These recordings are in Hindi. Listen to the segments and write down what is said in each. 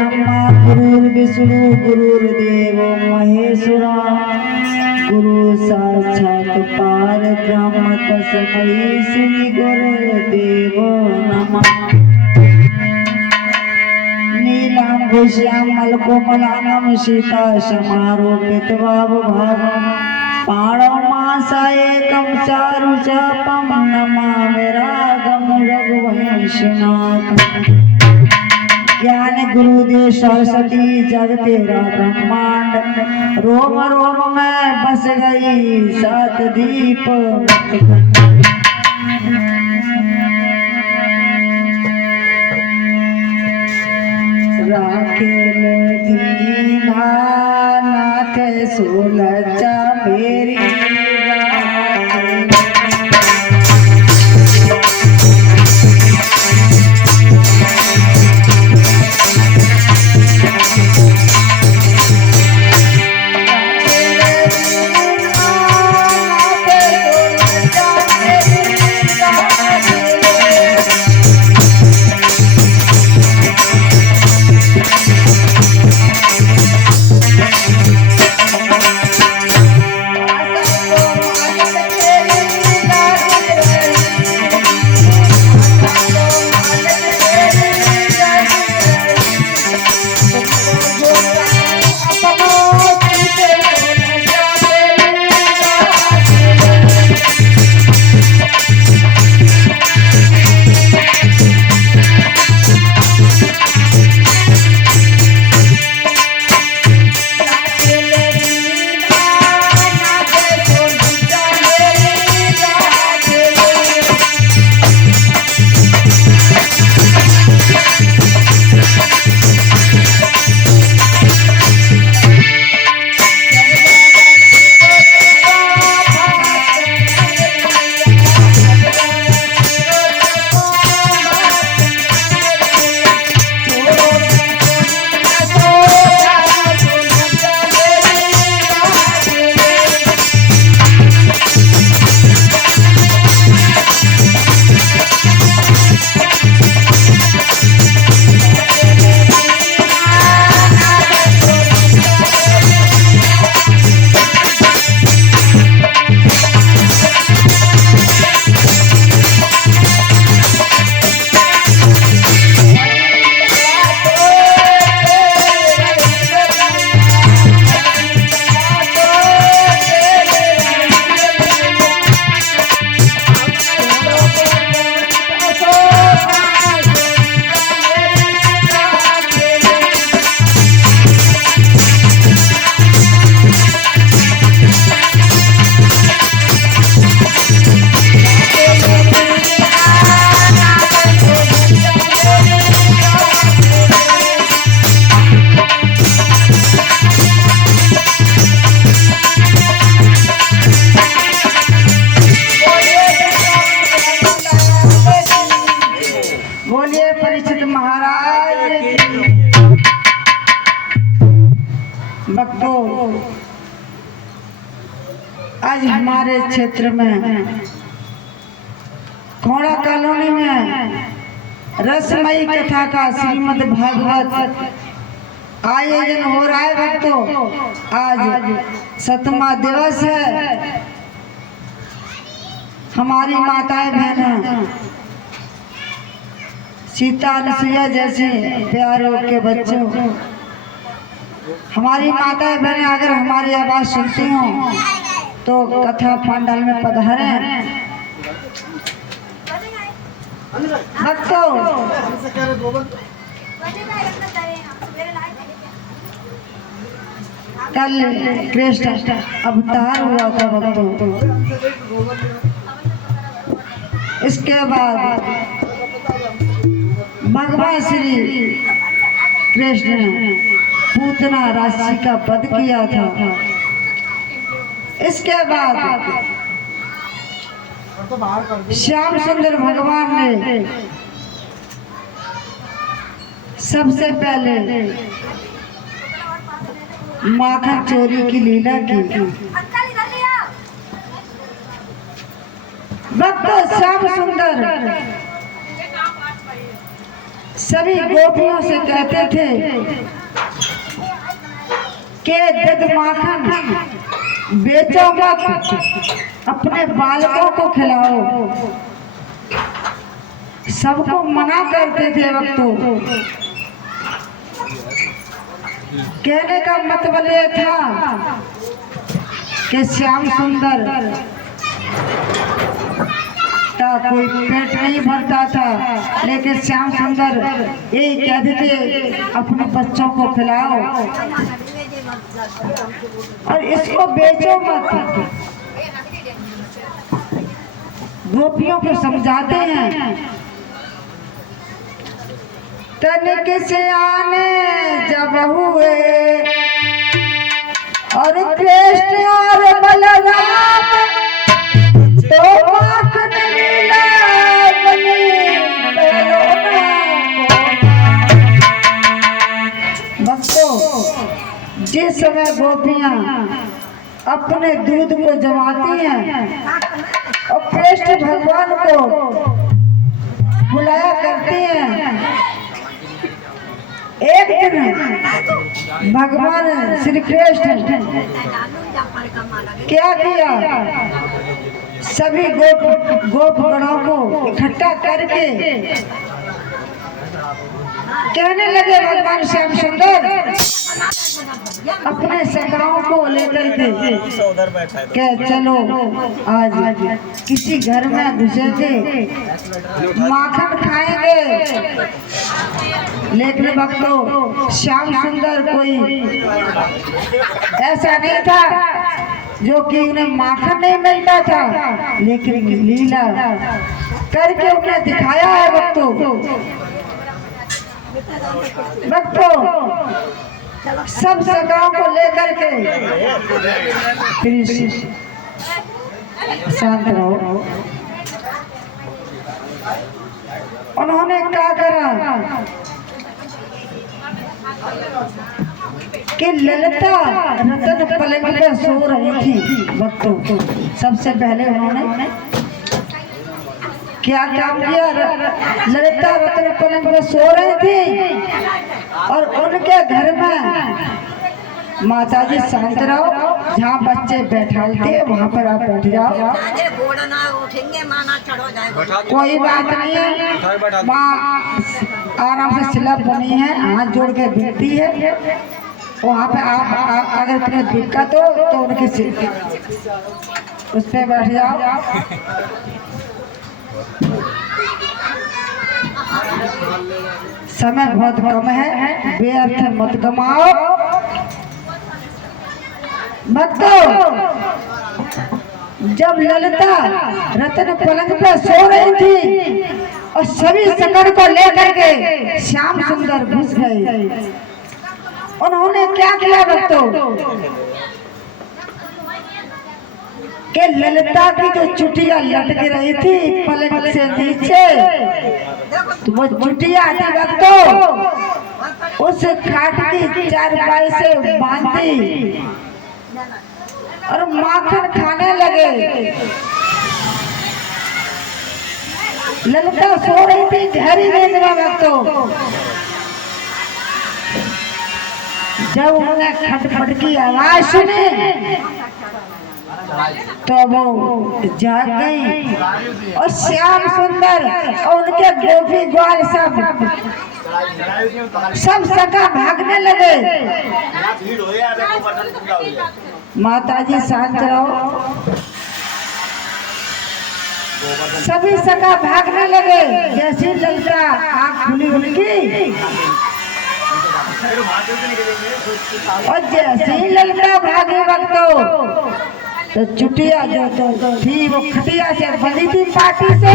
ब्रह्मा गुरुर्विष्णु गुरुर्देवो महेश्वरा गुरु साक्षात् परब्रह्म तस्मै श्री गुरुदेवो नमः। नीलाम्बुश्यामलकोमलानं सीता समारोपितवावभागं पाणमासायकं चारुचापं नमामि रागं रघुवंशनाथं। ज्ञान गुरुदेव सरस्वती जग तेरा ब्रह्मांड रोम रोम में बस गई सात दीप राखेल दीनानाथ सुलचा मेरी आज हमारे क्षेत्र में खोड़ा कॉलोनी में रसमयी कथा का श्रीमद् भागवत आयोजन हो रहा है भक्तों। आज 7वां दिवस है। हमारी माताएं बहनें सीता अनुसुईया जैसे प्यारों के बच्चों, हमारी माताएं बहनें अगर हमारी आवाज सुनती हो तो कथा पंडाल में पधारे। भक्तों कल कृष्ण अवतार हुआ था भक्तों। इसके बाद भगवान श्री कृष्ण ने पूतना राशि का वध किया था। इसके बाद श्याम सुंदर भगवान ने सबसे पहले माखन चोरी की लीला की। भक्त श्याम सुंदर सभी गोपियों से कहते थे कि दूध माखन बेचो मत, अपने बालकों को खिलाओ। सबको मना करते थे वक्तों। कहने का मतलब ये था कि श्याम सुंदर का कोई पेट नहीं भरता था, लेकिन श्याम सुंदर यही कहते थे अपने बच्चों को खिलाओ और इसको बेचो मत। गोपियों को समझाते हैं, तनिक से आने जब हुए और कृष्ण और बलराम, तो माखन लीला बनी भक्तों। जिस समय गोपियां अपने दूध को जमाती हैं और कृष्ण भगवान को बुलाया करती हैं, एक दिन भगवान श्री कृष्ण क्या किया, सभी गोपगणों को इकट्ठा करके कहने लगे, भगवान श्याम सुंदर अपने सखाओं को लेकर के चलो आज किसी घर में घुसेंगे, माखन खाएंगे। लेकिन भक्तों श्याम सुंदर कोई ऐसा नहीं था जो कि उन्हें माखन नहीं मिलता था, लेकिन लीला करके उन्हें दिखाया है। भक्तों सब सखाओं को लेकर के शांत रहो। उन्होंने क्या करा कि ललिता रतन पलंग पे सो रही थी। भक्तों सबसे पहले उन्होंने क्या काम किया, ललिता रतन पलंग पे सो रही थी और उनके घर में माता जी शांत रहो, जहाँ बच्चे बैठालते वहाँ पर आप बैठ जाओ, कोई बात नहीं है। माँ आराम से स्लैब बनी है, हाथ जोड़ के बैठती है, वहाँ पे आप अगर तुम्हें दिक्कत हो तो उनके उस पर बैठ जाओ। समय बहुत कम है, बेअर्थ मत गमाओ। भक्तों जब ललिता रतन पलंग पर सो रही थी और सभी सकड़ को लेकर के श्याम सुंदर घुस गए, उन्होंने क्या किया भक्तों कि ललिता की जो चुटिया लटक रही थी पलंग से नीचे, तो वो चुटिया थी भक्तों उस खाट की चारपाई से बांधी और माखन खाने लगे। ललिता सो रही थी गहरी नींद में भक्तों। जब उन्होंने खटखट की आवाज सुनी तो वो जाग गई और श्याम सुंदर और उनके गोपी ग्वाल सब सका भागने लगे। माता जी शांत रहो। सभी सका भागने लगे। जैसी ललिता आँख खुली उनकी और जैसे ही ललिता भागे भक्तों तो चुटिया जो थी वो खटिया से बंधी थी पाटी से,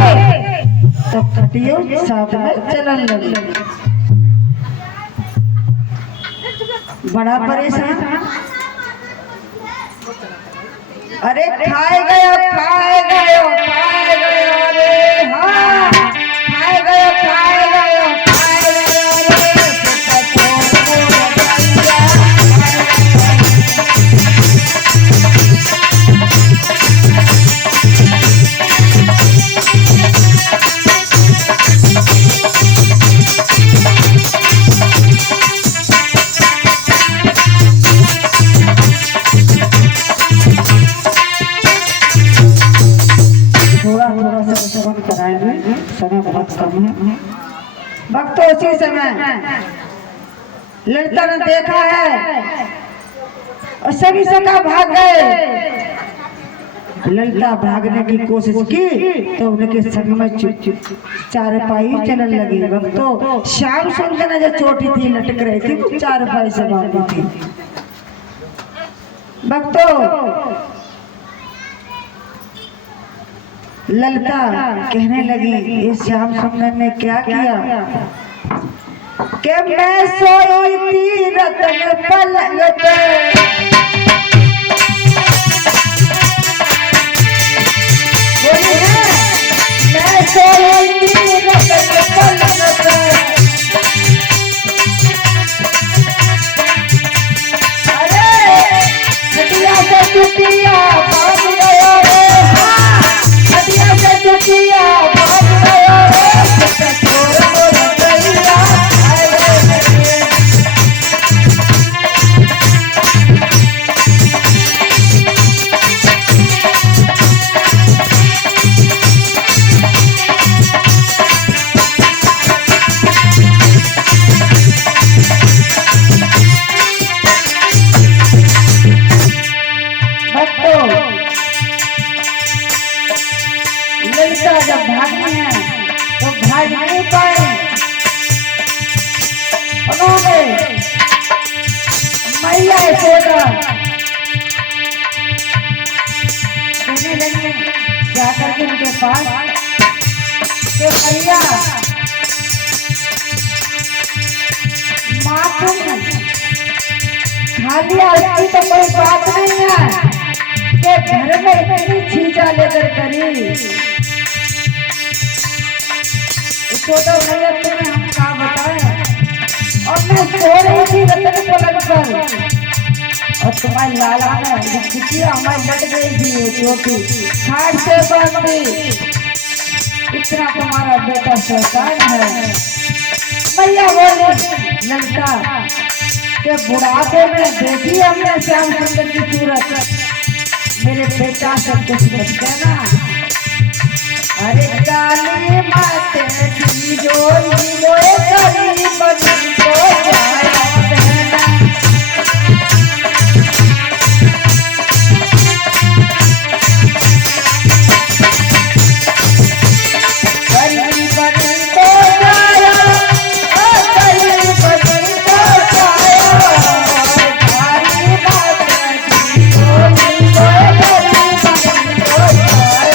तो खटिया साथ में चलन लगी। बड़ा परेशान, अरे खाए गयो खाए गयो खाए गयो, अरे हाँ खाए गयो खाए गयो खाए गयो, अरे समय ललिता ने देखा है और सभी सखा भाग गए। ललिता भागने की कोशिश की तो उनके संग में चारपाई चलने लगी। भक्तों, श्याम सुंदर ने जो चोटी थी लटक रही थी वो चारपाई से बांधी थी। भक्तों, ललिता कहने लगी ये श्याम सुंदर ने क्या किया कि मैं सोई थी रतन पलंग पे, मैं सोई थी रतन पलंग पे, अरे खटिया से चुटिया भाग गया रे, हाँ खटिया से चुटिया भाग गया रे, छोड़ मोर गैया आए रे। ललिता जब भागनी है तो भाग नहीं पाए। उन्होंने मैया यशोदा कहने लगी जाकर के उनके पास कि मैया माँ तुम खाली आती तो कोई बात नहीं है कि घर में इतनी छींचा लेकर करी। छोटा भैया तुम्हें हम क्या बताएं, और मैं सो रही थी रतन पलंग पर और तुम्हारी लाला ने खिचिया हमारी लट गई थी वो चोटी खाट से बांधी। इतना तुम्हारा बेटा शैतान है। मैया बोली ललिता के बुढ़ापे में देखी हमने श्याम सुंदर की सूरत, मेरे बेटा से कुछ बच गया ना। अरे काली माते की जोड़ी मोए करी बनी को जाया बहना, करी बनी को जाया, करी बनी को जाया, काली माते की जोड़ी मोए करी बनी को जाया।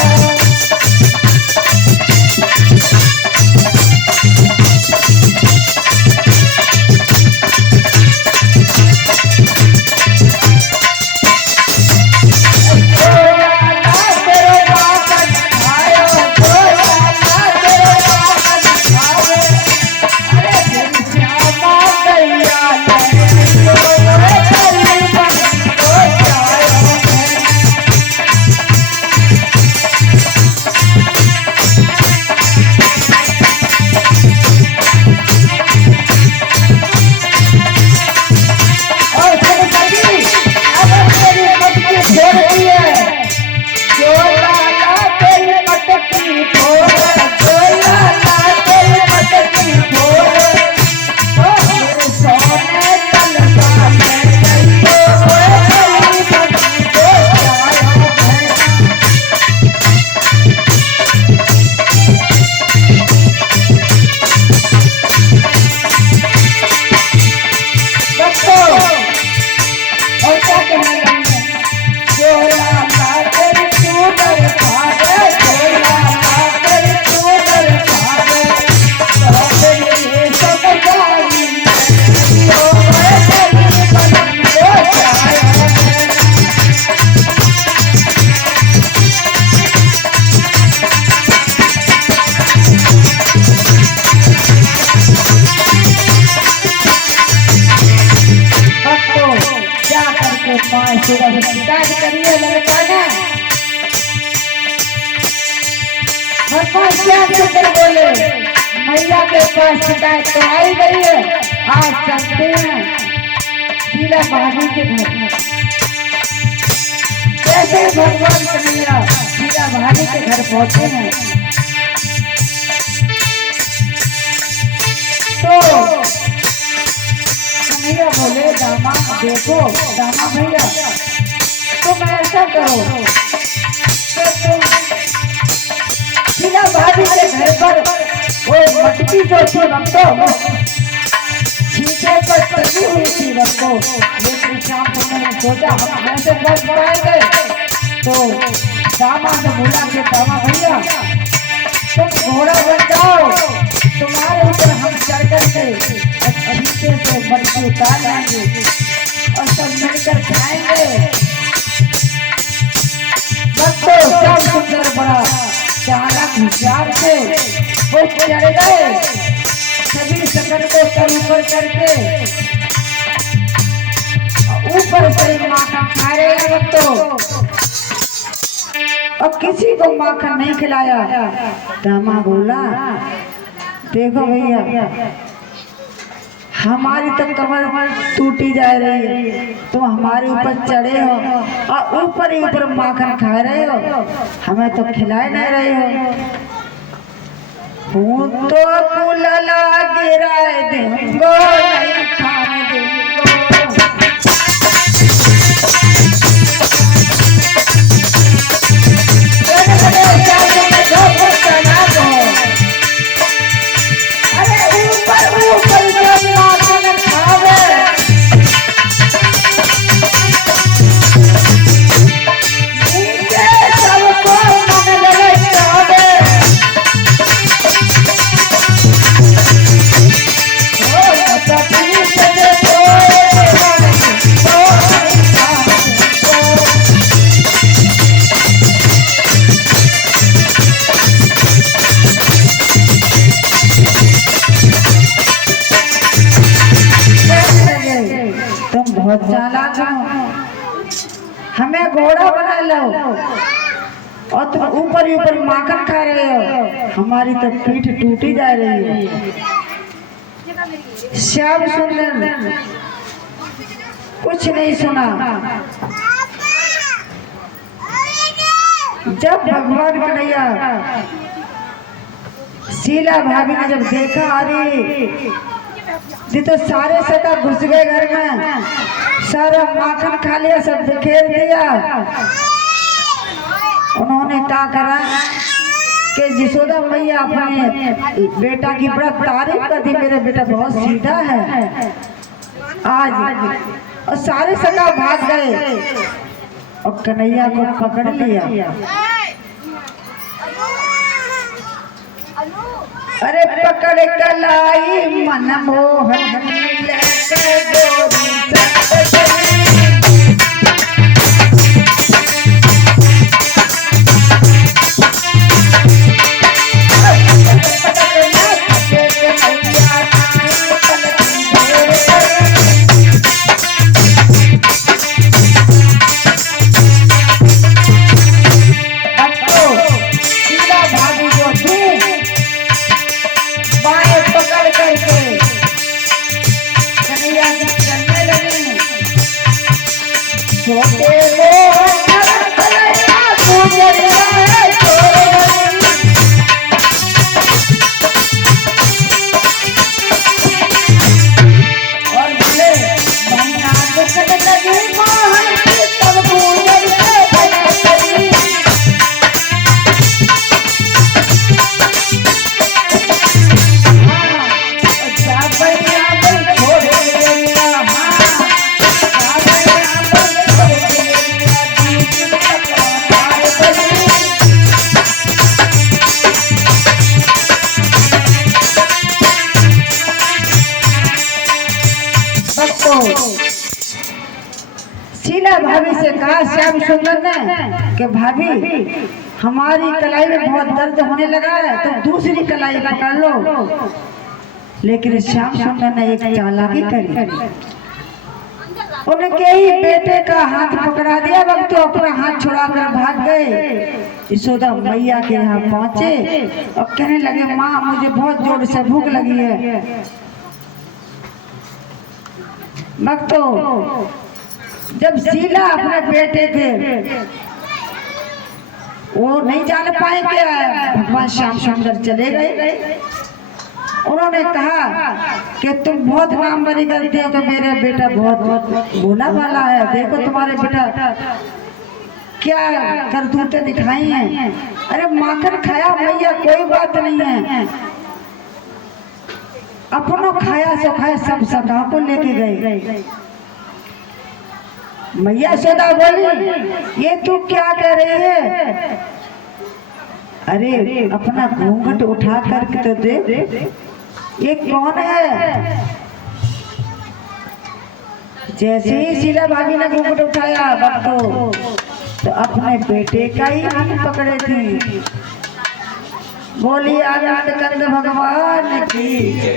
शिकायत करिए लड़का ने। भगवान श्याम सुंदर बोले मैया के पास शिकायत तो आई गई है, आज चलते हैं शीला भाभी के घर। जैसे भगवान कन्हैया शीला भाभी के घर पहुंचे हैं तो कन्हैया बोले दामा देखो दामा भैया तुम ऐसा करो कि तुम शीला भाभी के घर पर वो मटकी जो थी रखो छींटे पर टंगी हुई थी रखो। लेकिन शाम को मैंने सोचा हम ऐसे बच पाएंगे तो दामा से बोला कि दामा भैया तुम घोड़ा बन जाओ तुम्हारे ऊपर हम चढ़ करके तरीके से मटकी उतार लेंगे और सब मिलकर खाएंगे। बच्चों सब सुंदर बड़ा चालाक होशियार थे वो चढ़ गए सभी सकल को सर ऊपर करके ऊपर से माखन खा रहे हैं बच्चों और किसी को माखन नहीं खिलाया। दामा बोला देखो भैया हमारी तो कमर टूटी जा रही है तुम हमारे ऊपर चढ़े हो और ऊपर ही ऊपर माखन खा रहे हो हमें तो खिलाए नहीं रहे हो। तो कुलला गिराए देंगो नहीं खाने देंगो। बहुत चालाक हो हमें घोड़ा बना लो और तुम ऊपर ही ऊपर माखन खा रहे हो हमारी तो पीठ टूटी जा रही है। श्याम सुंदर कुछ नहीं सुना। जब भगवान कन्हैया शीला भाभी ने जब देखा अरे जी तो सारे सका घुस गए घर में सारा माखन खा लिया सब बिखेर दिया। उन्होंने क्या करा कि यशोदा मैया अपने बेटा की बड़ा तारीफ कर दी मेरा बेटा बहुत सीधा है आज और सारे सका भाग गए और कन्हैया को पकड़ लिया। अरे पकड़ कलाई मन मोहन शीला भाभी से कहा श्याम सुंदर ने कि भाभी हमारी कलाई में बहुत दर्द होने लगा है तो दूसरी कलाई पकड़ लो। लेकिन श्याम सुंदर ने एक चालाकी करी उनके ही बेटे का हाथ पकड़ा दिया वक्त तो अपना हाथ छुड़ाकर भाग गए। यशोदा मैया के यहाँ पहुंचे और कहने लगे माँ मुझे बहुत जोर से भूख लगी है। भक्तो जब शीला अपने बेटे के वो नहीं जान पाए क्या भगवान श्याम सुंदर चले गए उन्होंने कहा कि तुम बहुत नाम बनी करती हो, तो मेरा बेटा बहुत बोला वाला है, देखो तुम्हारे बेटा क्या करतूतें दिखाई हैं। अरे माखन खाया मैया, कोई बात नहीं है, अपनों खाया सो खाया, सब सदा को लेके गए। मैया सदा बोली, ये तू क्या कह रही है? अरे अपना घूंघट उठा करके तो देख, ये कौन है? जैसे ही शीला भाभी ने घूंघट उठाया भक्तों, तो अपने बेटे का ही हाथ पकड़े थी। बोली आनंद कंद भगवान की।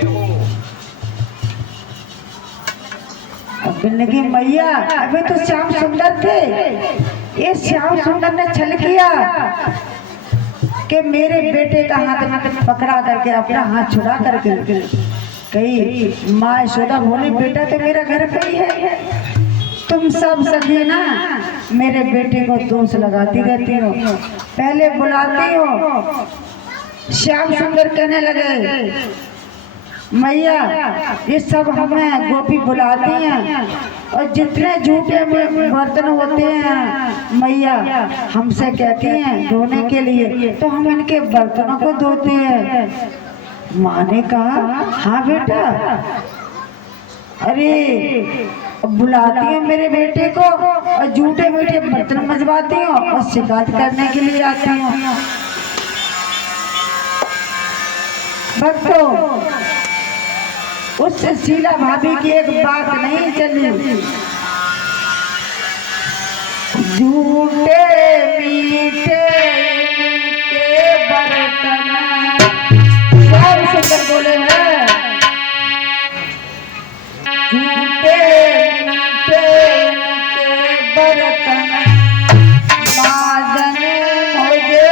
अब की मैया, अभी तो श्याम सुंदर थे, ये श्याम सुंदर ने छल किया कि मेरे बेटे का हाथ पकड़ा करके अपना हाथ छुड़ा करके कही। माँ यशोदा बोली, बेटा तो मेरा घर पे ही है, तुम सब सखी ना मेरे बेटे को दोष लगाती रहती हो, पहले बुलाती हो। श्याम सुंदर कहने लगे, मैया ये सब हमें गोपी बुलाती हैं, और जितने झूठे बर्तन होते हैं मैया हमसे कहती हैं धोने के लिए, तो हम इनके बर्तनों को धोते हैं। माँ ने कहा, हाँ बेटा, अरे बुलाती हो मेरे बेटे को और झूठे मीठे बर्तन मजवाती हो और शिकायत करने के लिए आती हो। भक्तों, उस शीला भाभी की एक बात नहीं चली। झूठे मीठे के बर्तन, श्याम सुंदर बोले हैं, झूठे मीठे के बर्तन माजन मुझे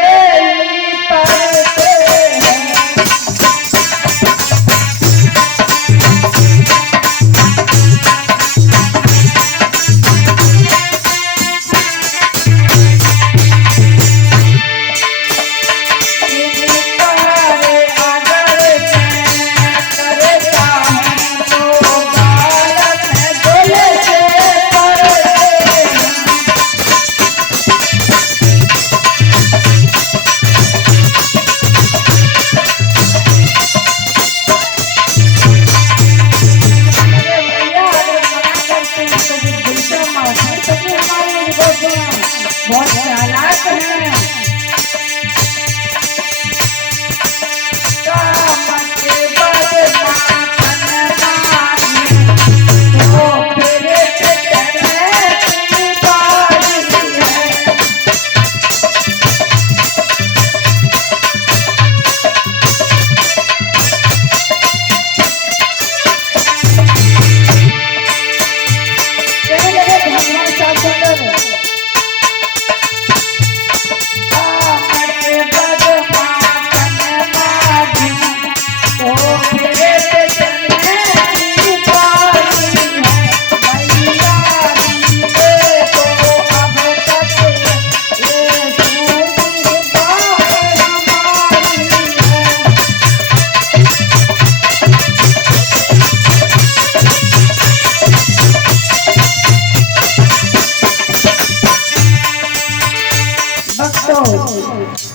पड़ते हैं। बहुत चालाक है।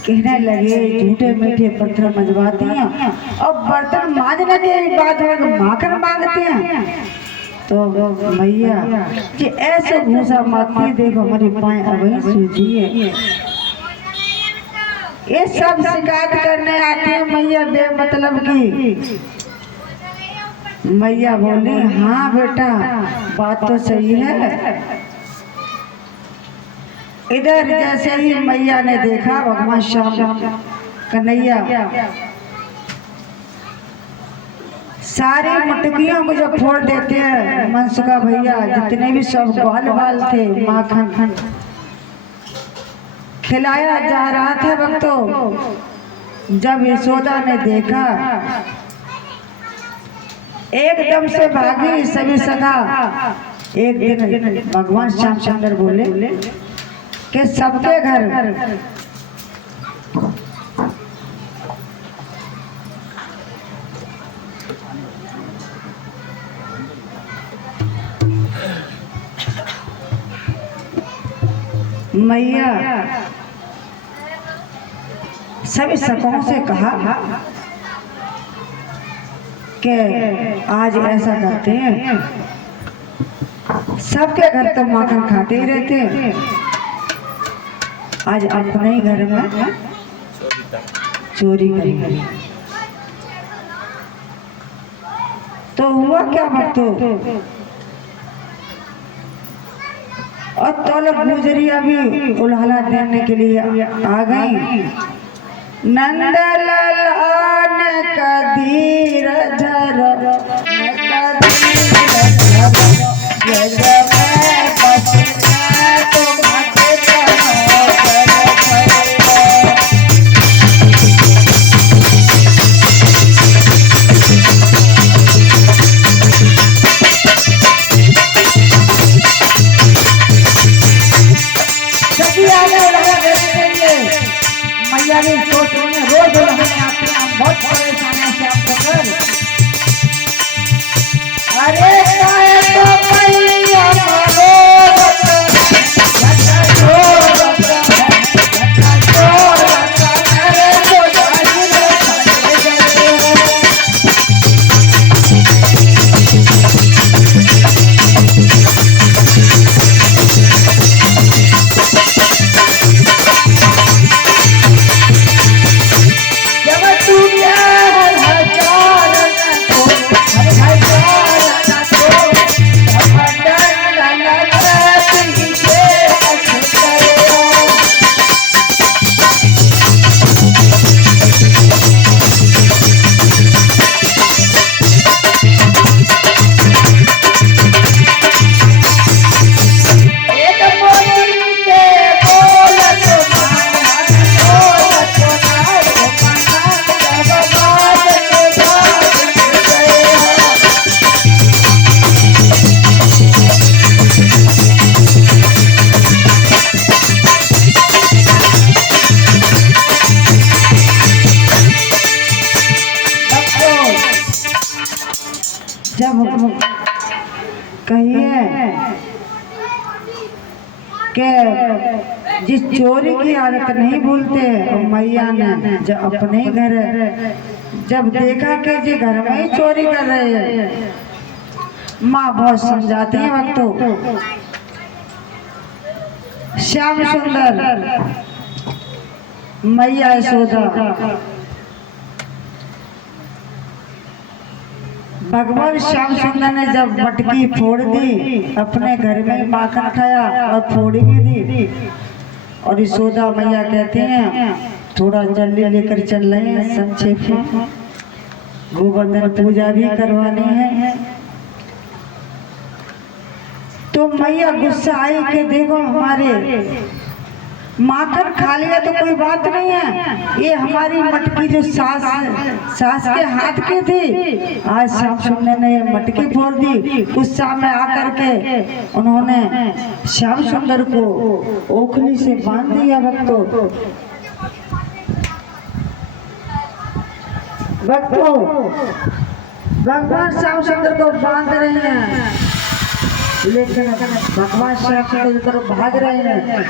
कहने लगे झूठे मीठे बर्तन मजवाती हैं और बर्तन मांजने के बाद माखन मांगते हैं। तो मैया कि ऐसे घूसा मारती, देखो हमारी पाए अभी सूझी है, ये सब शिकायत करने आते हैं मैया बेमतलब की। मैया बोली, हाँ बेटा बात तो सही है। इधर जैसे ही मैया ने देखा भगवान श्याम कन्हैया सारी मटकियों को जो फोड़ देते हैं, मनसुखा भैया जितने भी सब बाल बाल थे माखन खिलाया जा रहा था भक्तों। जब यशोदा ने देखा एकदम से भागी सभी सगा। एक दिन भगवान श्याम सुंदर बोले कि सबके घर मैया सभी सकों से कहा कि आज ऐसा करते हैं, सबके घर तो माखन खाते ही रहते हैं, आज अपने ही घर में चोरी करेंगे। तो हुआ क्या भक्तो, और तो लोग गुजरिया भी उल्हाला देने के लिए आ गई। नंदलाल का धीरज धरो, मैया भी सोच रही है रोज आते हैं, बहुत परेशान है श्याम सुंदर। अरे तो मैया जब कहिए कि जिस चोरी की आदत नहीं भूलते, और मैया ने जब अपने घर जब देखा कि जी घर में ही चोरी कर रहे हैं, माँ बहुत समझाती है भक्तों। श्याम सुंदर मैया यशोदा, भगवान श्याम सुंदर ने जब मटकी फोड़ दी, अपने घर में माखन खाया और फोड़ी भी दी। और यशोदा मैया कहती हैं थोड़ा जल्दी लेकर चल रहे हैं, संक्षेप में गोवर्धन पूजा भी करवानी है। तो मैया गुस्सा आई कि देखो हमारे माखन खा लिया तो कोई बात नहीं है, ये हमारी मटकी जो सास के हाथ की थी, आज श्याम सुंदर ने मटकी फोड़ दी। गुस्सा में आकर के उन्होंने श्याम सुंदर को ओखली से बांध दिया। भक्तों भगवान श्याम सुंदर को बांध रहे हैं, लेकिन भगवान श्याम सुंदर को भाग रहे हैं।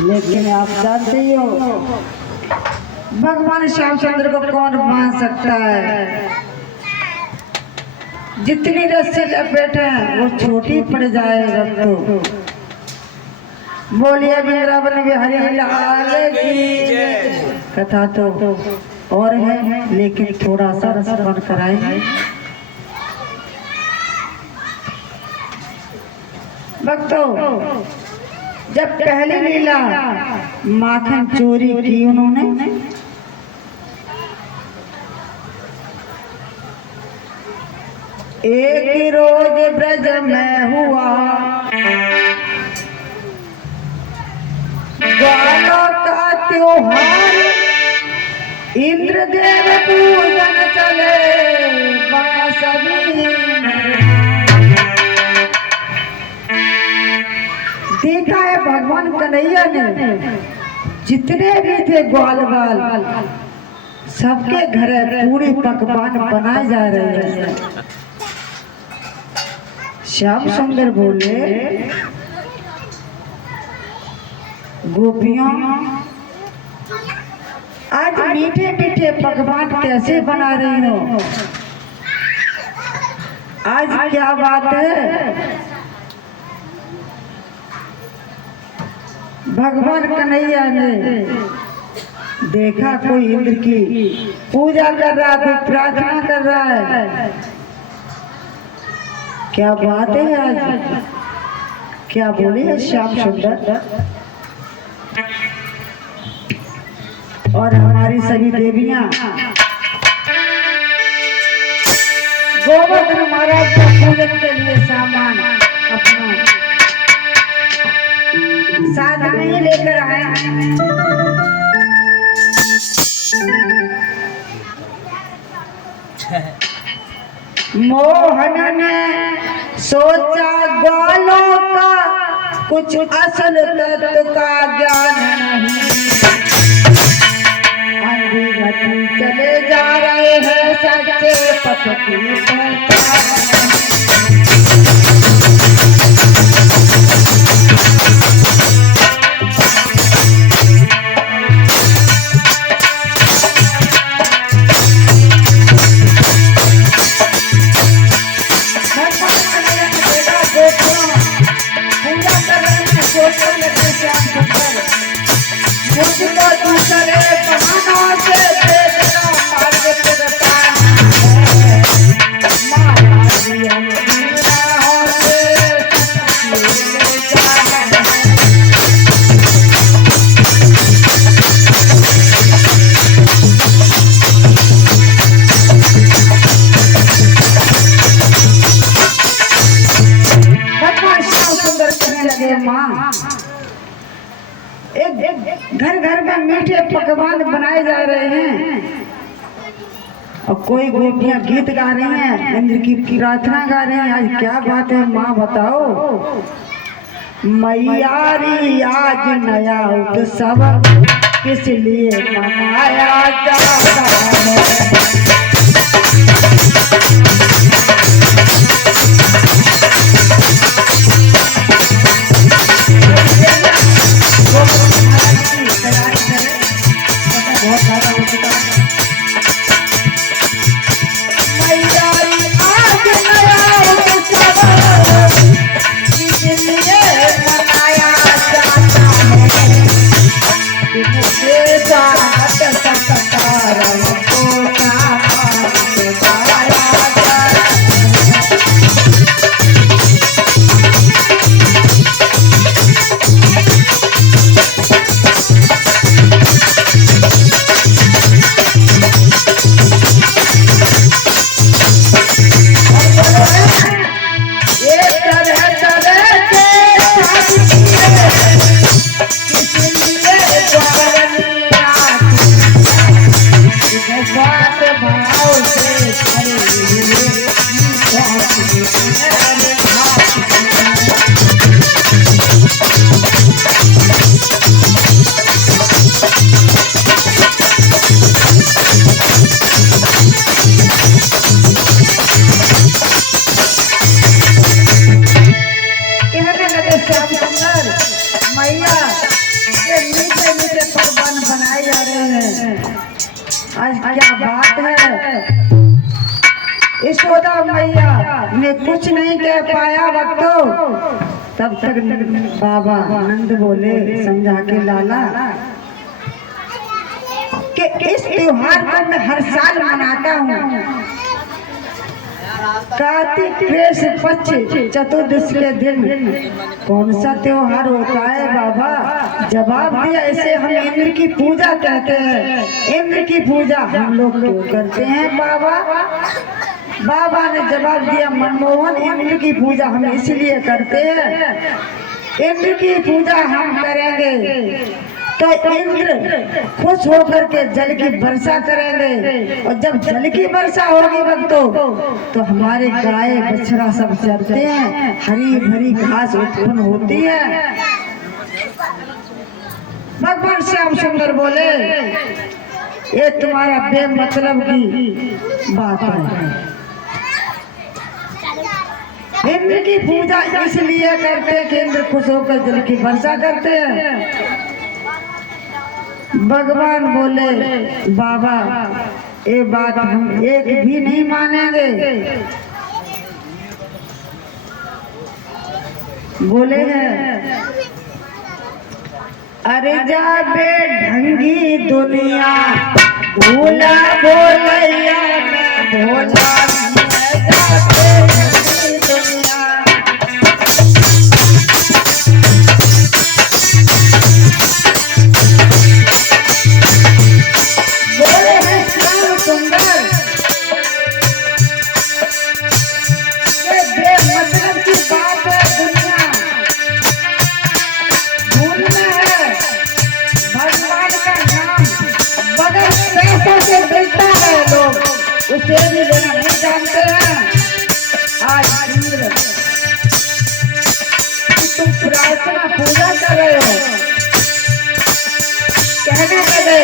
लेकिन आप जानते ही हो भगवान श्याम सुंदर को कौन मान सकता है, जितनी रस्सी लपेटे वो छोटी पड़ जाएगा। तो बोलिए वृंदावन बिहारी लाल की। कथा तो और है, लेकिन थोड़ा सा रसमन कराएंगे भक्तों। जब पहली लीला माखन चोरी की उन्होंने, एक रोज ब्रज में हुआ ग्वालों का त्योहार, इंद्रदेव पूजन चले बांसुरी। देखा है भगवान कन्हैया ने जितने भी थे ग्वाल बाल, सबके घर पूरे पकवान बनाए जा रहे हैं। श्याम सुंदर बोले गोपियों, आज मीठे मीठे पकवान कैसे बना रही हो? आज क्या बात है? भगवान कन्हैया ने देखा कोई इंद्र की पूजा कर रहा, कोई प्रार्थना कर रहा है। क्या बात है? आज क्या बोली है श्याम सुंदर? और हमारी सभी देवियां गोवर्धन महाराज के पूजन के लिए सामान अपना साथ में ही लेकर आए। मोहन ने सोचा ग्वालों का कुछ असल तत्व का ज्ञान नहीं, अंधी चले जा रहे हैं सच्चे पथ की पहचान। घर घर में मीठे पकवान बनाए जा रहे हैं और कोई गोपियां गीत गा रही हैं, इंद्र की प्रार्थना गा रही हैं। आज क्या बात है माँ बताओ? मैयारी आज नया उत्सव किस लिए मनाया जाता है? आज क्या बात है? यशोदा मैया ने कुछ नहीं कह पाया भक्तों, तब तक बाबा नंद बोले समझा के लाला कि इस त्योहार को मैं हर साल मनाता हूँ। कार्तिक कृष्ण पक्ष चतुर्दशी के दिन कौन सा त्योहार होता है बाबा? जवाब दिया, इसे हम इंद्र की पूजा कहते हैं। इंद्र की पूजा हम लोग क्यों करते हैं बाबा? बाबा ने जवाब दिया, मनमोहन, इंद्र की पूजा हम इसलिए करते हैं, इंद्र की पूजा हम करेंगे तो इंद्र खुश होकर के जल की वर्षा करेंगे, और जब जल की वर्षा होगी भक्तों तो हमारे गाय बछड़ा सब चरते हैं, हरी भरी घास उत्पन्न होती है। भगवान श्याम सुंदर बोले, ये तुम्हारा बेमतलब की बात है। इंद्र की पूजा इसलिए करते हैं कि इंद्र खुश होकर जल की वर्षा करते हैं। भगवान बोले बाबा ये बात हम एक भी नहीं मानेंगे। बोले हैं अरे जा बेढंगी दुनिया भोला भोलैया मैं भोला मैं जा बेढंगी दुनिया। बोले हैं श्याम सुंदर ये बेमतलब की बात है दुनिया भूलना है भगवान का नाम बगैर पैसों से मिलता है लोग उसे भी लेना नहीं जानते हैं। आज इंद्र तुम प्रार्थना पूजा कर रहे हो कहने लगे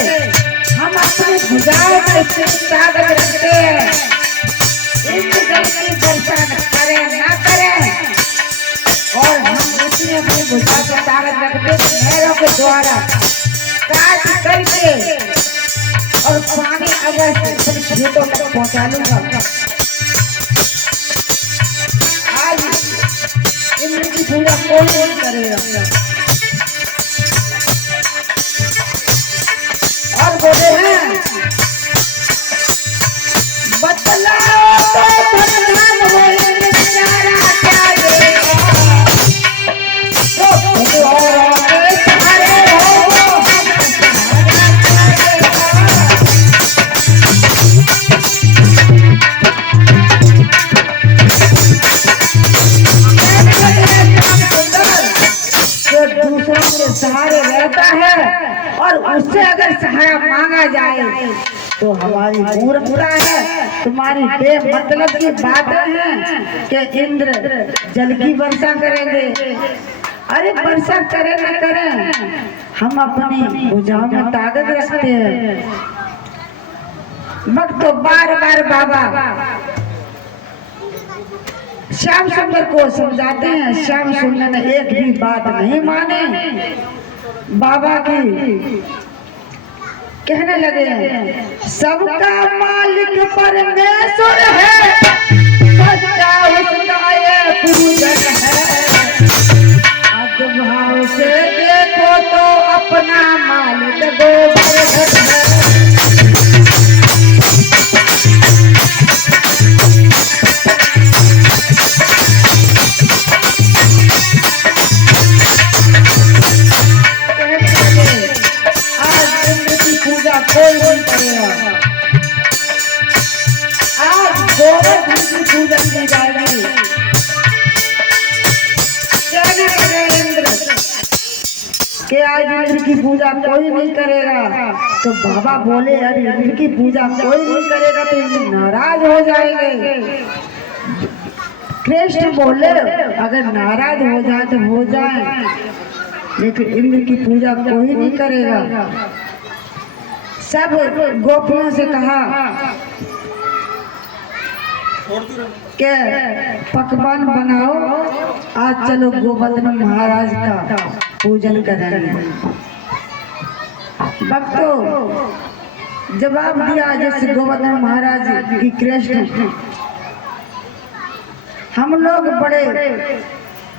हम अपनी भुजाओं में ताकत रखते हैं इंद्र जल की वर्षा करें ना करें और हम उसी अपनी भुजा की ताकत रखते नहरों के द्वारा काट करके और पानी अवश्य खेतों तक पहुंचा लूंगा। आज इंद्र की पूजा कोई नहीं करेगा। और बोले हैं बतलाओ तो भगवान वो इंद्र प्यारा क्या देगा तो भगवान के सहारे हो दूसरों के सहारे रहता है और उससे अगर सहारा मांगा जाए तो हमारी मूर्खता है। तुम्हारी बेमतलब की बातें हैं कि इंद्र जल की वर्षा करेंगे। अरे वर्षा करें न करें हम अपनी भुजाओं में ताकत रखते हैं। भक्त तो बार बार बाबा श्याम सुंदर को समझाते हैं। श्याम सुंदर ने एक भी बात नहीं माने बाबा की। कहने लगे सबका मालिक परमेश्वर है सच्चा उसका ये पूजन है। अद्भाव से देखो तो अपना मालिक गोवर्धन है। कोई नहीं करेगा। आज गोवर्धन की पूजा की जाएगी। कहने लगे इंद्र कि आज इंद्र की पूजा कोई नहीं करेगा। तो बाबा बोले अरे इंद्र की पूजा कोई नहीं करेगा तो इंद्र नाराज हो जाएंगे। कृष्ण बोले अगर नाराज हो जाए तो हो जाए लेकिन इंद्र की पूजा कोई नहीं करेगा। सब गोपियों से कहा कि पकवान बनाओ आज चलो गोवर्धन महाराज का पूजन करेंगे। भक्तों जवाब दिया जैसे गोवर्धन महाराज की कृष्ण हम लोग बड़े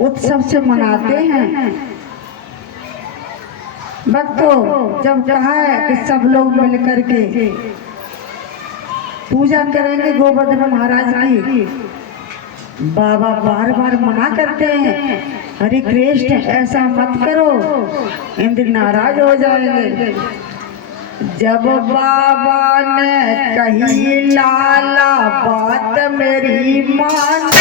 उत्सव से मनाते हैं। भक्तों जब कहा है कि सब लोग मिल करके पूजा करेंगे गोवर्धन महाराज की बाबा बार बार मना करते हैं हरे कृष्ण ऐसा मत करो इंद्र नाराज हो जाएंगे। जब बाबा ने कही लाला बात मेरी मानो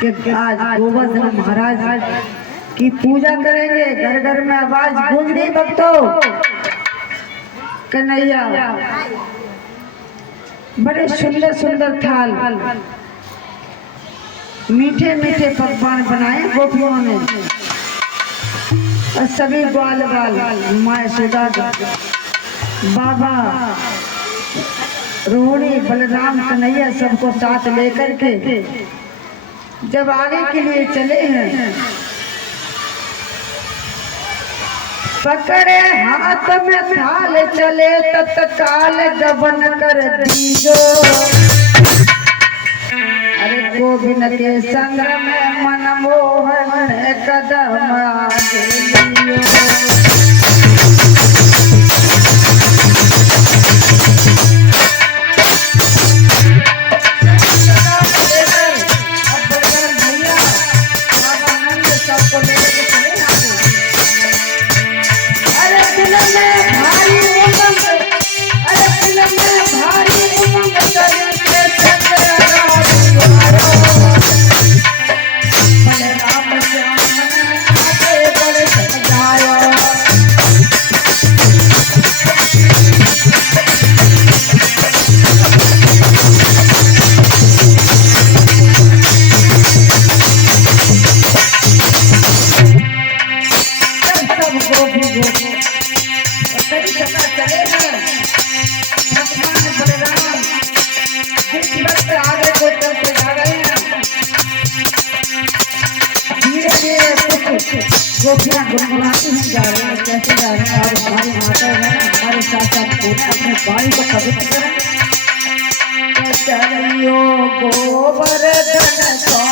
कि आज गोवर्धन महाराज की पूजा करेंगे। घर घर में आवाज गूंज गई भक्तों, कन्हैया बड़े सुंदर सुंदर थाल, मीठे मीठे पकवान बनाए गोपियों ने, और सभी ग्वाल बाल माँ यशोदा, बाबा रोहिणी, बलराम, कन्हैया सबको साथ लेकर के जब आगे के लिए चले हैं, पकड़े हाथ में थाल चले तत्काल गबन कर दीजो। अरे गोविंद के संग में मनमोहन कदम आगे लियो। गोपियाँ गुनगुनाती हैं, जा रहे हैं, कैसे जा रहे हैं, और हमारी माता है हमारे साथ साथ अपने वाणी को पवित्र करें। चलियो गोवर्धन का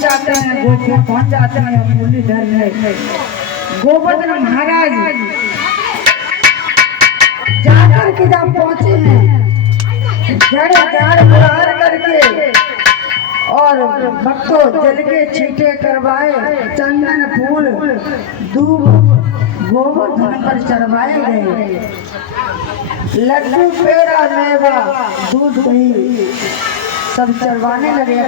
पहुंच जाते हैं, गोकुल पहुंच जाते हैं मुरलीधर में। गोवर्धन महाराज जाकर के जब पहुंचे हैं, जड़ जाड़ बुहार करके और भक्तों जल के छींटे करवाए, चंदन फूल दूब गोवर्धन पर चढ़वाए गए। लड्डू पेड़ा मेवा दूध दही सब चढ़वाने लगे।